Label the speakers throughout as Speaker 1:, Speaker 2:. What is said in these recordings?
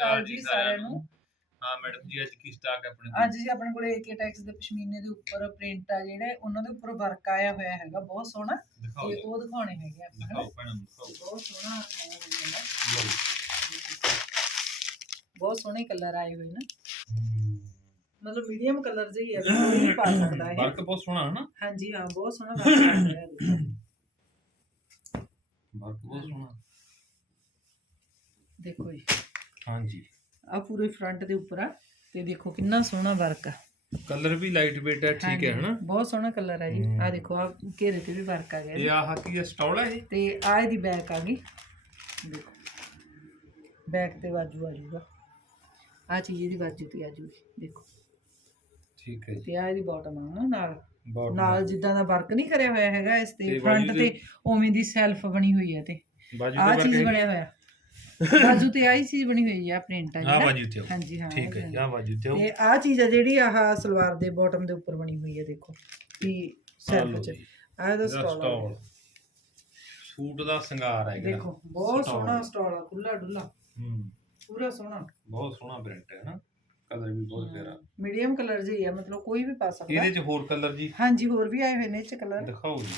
Speaker 1: ਅਕਾਲ ਜੀ ਸਾਰਿਆਂ ਨੂੰ।
Speaker 2: ਹਾਂ ਮੈਡਮ ਜੀ ਅੱਜ ਕੀ ਸਟਾਕ ਹੈ ਆਪਣੇ ਕੋਲ?
Speaker 1: ਅੱਜ ਜੀ ਆਪਣੇ ਕੋਲੇ ਏਕੇ ਟੈਕਸ ਦੇ ਪਸ਼ਮੀਨੇ ਦੇ ਉੱਪਰ ਪ੍ਰਿੰਟ ਆ ਜਿਹੜਾ ਉਹਨਾਂ ਦੇ ਉੱਪਰ ਵਰਕ ਆਇਆ ਹੋਇਆ ਹੈਗਾ ਬਹੁਤ ਸੋਹਣਾ। ਤੇ
Speaker 2: ਜੀ,
Speaker 1: ਉਹ ਦਿਖਾਉਣੇ ਹੈਗੇ ਆਪਾਂ।
Speaker 2: ਦਿਖਾਓ ਭੈਣਾਂ ਦਿਖਾਓ।
Speaker 1: ਬਹੁਤ ਸੋਹਣਾ ਆਇਆ ਹੋਇਆ ਹੈ
Speaker 2: ਲਓ ਜੀ।
Speaker 1: ਬਹੁਤ ਸੋਹਣੇ ਕਲਰ ਆਏ ਹੋਏ ਨੇ। ਮਤਲਬ ਮੀਡੀਅਮ ਕਲਰ ਜਿਹੀ ਹੈ ਕੋਈ ਪਾ ਸਕਦਾ ਹੈ
Speaker 2: ਵਰਕ ਬਹੁਤ ਸੋਹਣਾ ਹੈ ਨਾ
Speaker 1: ਹਾਂਜੀ ਹਾਂ ਬਹੁਤ ਸੋਹਣਾ ਵਰਕ ਆਇਆ ਦੇਖੋ।
Speaker 2: ਵਰਕ ਬਹੁਤ ਸੋਹਣਾ।
Speaker 1: ਦੇਖੋ ਜੀ।
Speaker 2: ਹਾਂਜੀ।
Speaker 1: ਆ ਪੂਰੇ ਫਰੰਟ ਦੇ ਉੱਪਰ ਆ ਤੇ ਦੇਖੋ ਕਿੰਨਾ ਸੋਹਣਾ ਵਰਕ ਆ।
Speaker 2: ਕਲਰ ਵੀ ਲਾਈਟ ਵੇਟ ਹੈ ਠੀਕ ਹੈ ਹਨਾ?
Speaker 1: ਬਹੁਤ ਸੋਹਣਾ ਕਲਰ ਆ ਜੀ। ਆ ਦੇਖੋ ਆ ਘੇਰੇ ਤੇ ਵੀ ਵਰਕ ਆ ਗਿਆ।
Speaker 2: ਇਹ ਆਹ ਕੀ ਹੈ ਸਟਾਲ ਹੈ ਇਹ?
Speaker 1: ਤੇ ਆ ਇਹਦੀ ਬੈਕ ਆ ਗਈ। ਦੇਖੋ ਬੈਕ ਤੇ ਬਾਜੂ ਆ ਜਾਊਗਾ ਆ ਚੀਜ਼ ਇਹਦੀ ਬਾਜੂ ਤੇ ਆ ਜੂਗੀ ਦੇਖੋ।
Speaker 2: ਠੀਕ ਹੈ ਜੀ।
Speaker 1: ਤੇ ਆ ਇਹਦੀ ਬਾਟਮ ਆ ਨਾ ਨਾਲ। ਨਾਲ ਜਿੱਦਾਂ ਦਾ ਵਰਕ ਨਹੀਂ ਕਰਿਆ ਹੋਇਆ ਹੈਗਾ ਇਸ ਤੇ ਫਰੰਟ ਤੇ ਉਵੇਂ ਦੀ ਸੈਲਫ ਬਣੀ ਹੋਈ ਹੈ ਤੇ। ਆ ਚੀਜ਼ ਬਣਿਆ ਹੋਇਆ। ਬਾਜੂ ਤੇ ਆਹੀ ਚੀਜ਼ ਬਣੀ ਹੋਈ ਆ ਪ੍ਰਿੰਟ ਆ ਜਿਹੜਾ।
Speaker 2: ਬਾਜੂ ਤੇ ਆਓ।
Speaker 1: ਹਾਂਜੀ ਹਾਂ
Speaker 2: ਠੀਕ ਹੈ ਜੀ ਆ ਬਾਜੂ ਤੇ ਆਓ।
Speaker 1: ਤੇ ਆ ਚੀਜ਼ ਆ ਜਿਹੜੀ ਆਹ ਸਲਵਾਰ ਦੇ ਬਾਟਮ ਦੇ ਉੱਪਰ ਬਣੀ ਹੋਈ ਹੈ ਦੇਖੋ ਵੀ
Speaker 2: ਆਹ
Speaker 1: ਸੈਲਫ
Speaker 2: ਲਓ
Speaker 1: ਚ।
Speaker 2: ਜੀ,
Speaker 1: ਆ ਇਹਦਾ
Speaker 2: ਇਹਦਾ
Speaker 1: ਸਟਾਲ
Speaker 2: ਸਟਾਲ ਸੂਟ ਦਾ ਸ਼ਿੰਗਾਰ ਹੈ
Speaker 1: ਦੇਖੋ ਬਹੁਤ। ਸੋਹਣਾ ਸਟਾਲ ਆ ਖੁੱਲਾ ਡੁੱਲਾ
Speaker 2: ਹੂੰ।
Speaker 1: ਪੂਰਾ ਸੋਹਣਾ।
Speaker 2: ਬਹੁਤ ਸੋਹਣਾ ਪ੍ਰਿੰਟ ਹੈ ਨਾ। ਕਲਰ ਵੀ ਬਹੁਤ ਪਿਆਰਾ।
Speaker 1: ਮੀਡੀਅਮ ਕਲਰ ਜਿਹੀ ਆ ਮਤਲਬ ਕੋਈ ਵੀ ਪਾ ਸਕਦਾ।
Speaker 2: ਇਹਦੇ ਚ ਹੋਰ ਕਲਰ ਜੀ?
Speaker 1: ਹਾਂਜੀ ਹੋਰ ਵੀ ਆਏ ਹੋਏ ਨੇ ਇਹ ਚ ਕਲਰ
Speaker 2: ਦਿਖਾਓ ਜੀ।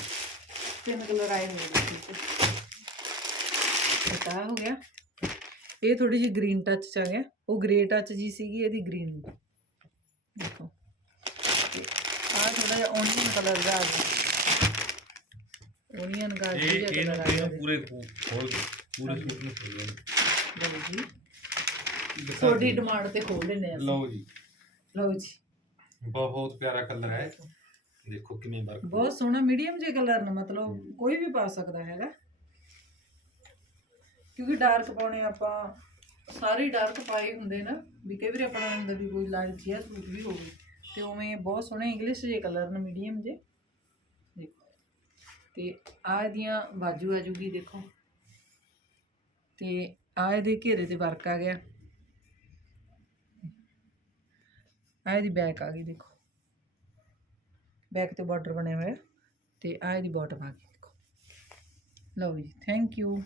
Speaker 1: ਤਿੰਨ ਕਲਰ ਆਏ ਹੋਏ ਨੇ ਆਹ ਹੋ ਗਿਆ। ਇਹ ਥੋੜੀ ਜਿਹੀ ਗ੍ਰੀਨ ਟੱਚ ਚ ਆ ਗਿਆ। ਉਹ ਗ੍ਰੇ ਟੱਚ ਜੀ ਸੀਗੀ ਇਹਦੀ ਗ੍ਰੀਨ ਦੇਖੋ। ਆਹ ਥੋੜਾ ਜਿਹਾ ਓਨੀਅਨ ਕਲਰ ਦਾ ਆ ਗਿਆ। ਓਨੀਅਨ ਦਾ
Speaker 2: ਇਹ
Speaker 1: ਜਿਹਾ
Speaker 2: ਇਹਨੂੰ
Speaker 1: ਕਲਰ ਆ ਗਿਆ।
Speaker 2: ਪੂਰੇ ਖੋਲ ਖੋਲ ਕੇ ਪੂਰੇ ਸੂਟ ਨੂੰ ਖੋਲ ਲਓ
Speaker 1: ਲਓ ਜੀ। ਤੁਹਾਡੀ
Speaker 2: ਜੀ।
Speaker 1: ਡਿਮਾਂਡ ਤੇ ਖੋਲ ਦਿੰਦੇ ਆ
Speaker 2: ਲਓ ਜੀ।
Speaker 1: ਲਓ ਜੀ।
Speaker 2: ਬਹੁਤ ਪਿਆਰਾ ਕਲਰ ਹੈ। ਦੇਖੋ ਕਿਵੇਂ ਵਰਕ
Speaker 1: ਬਹੁਤ ਸੋਹਣਾ ਮੀਡੀਅਮ ਜੇ ਕਲਰ ਨੇ ਮਤਲਬ ਕੋਈ ਵੀ ਪਾ ਸਕਦਾ ਹੈਗਾ। ਕਿਉਂਕਿ ਡਾਰਕ ਪਾਉਣੇ ਆਪਾਂ, ਸਾਰੇ ਡਾਰਕ ਪਾਏ ਹੁੰਦੇ ਨਾ, ਵੀ ਕਈ ਵਾਰੀ ਆਪਣਾ ਹੁੰਦਾ ਵੀ ਕੋਈ ਲਾਈਟ ਜਿਹਾ ਸੂਟ ਵੀ ਹੋਵੇ। ਤੇ ਉਵੇਂ ਬਹੁਤ ਸੋਹਣੇ ਇੰਗਲਿਸ਼ ਜੇ ਕਲਰ ਨੇ ਮੀਡੀਅਮ ਜੇ ਦੇਖੋ। ਤੇ ਆ ਇਹਦੀਆਂ ਬਾਜੂ ਆ ਜੂਗੀ ਦੇਖੋ। ਤੇ ਆ ਦੇ ਘੇਰੇ ਤੇ ਵਰਕ ਆ ਗਿਆ। ਆ ਇਹਦੀ ਬੈਕ ਆ ਗਈ, ਦੇਖੋ। ਬੈਕ ਤੇ ਬਾਰਡਰ ਬਣਿਆ ਹੋਇਆ। ਤੇ ਆ ਇਹਦੀ ਬਾਟਮ ਆ ਗਈ, ਦੇਖੋ। ਲਓ ਜੀ ਥੈਂਕ ਯੂ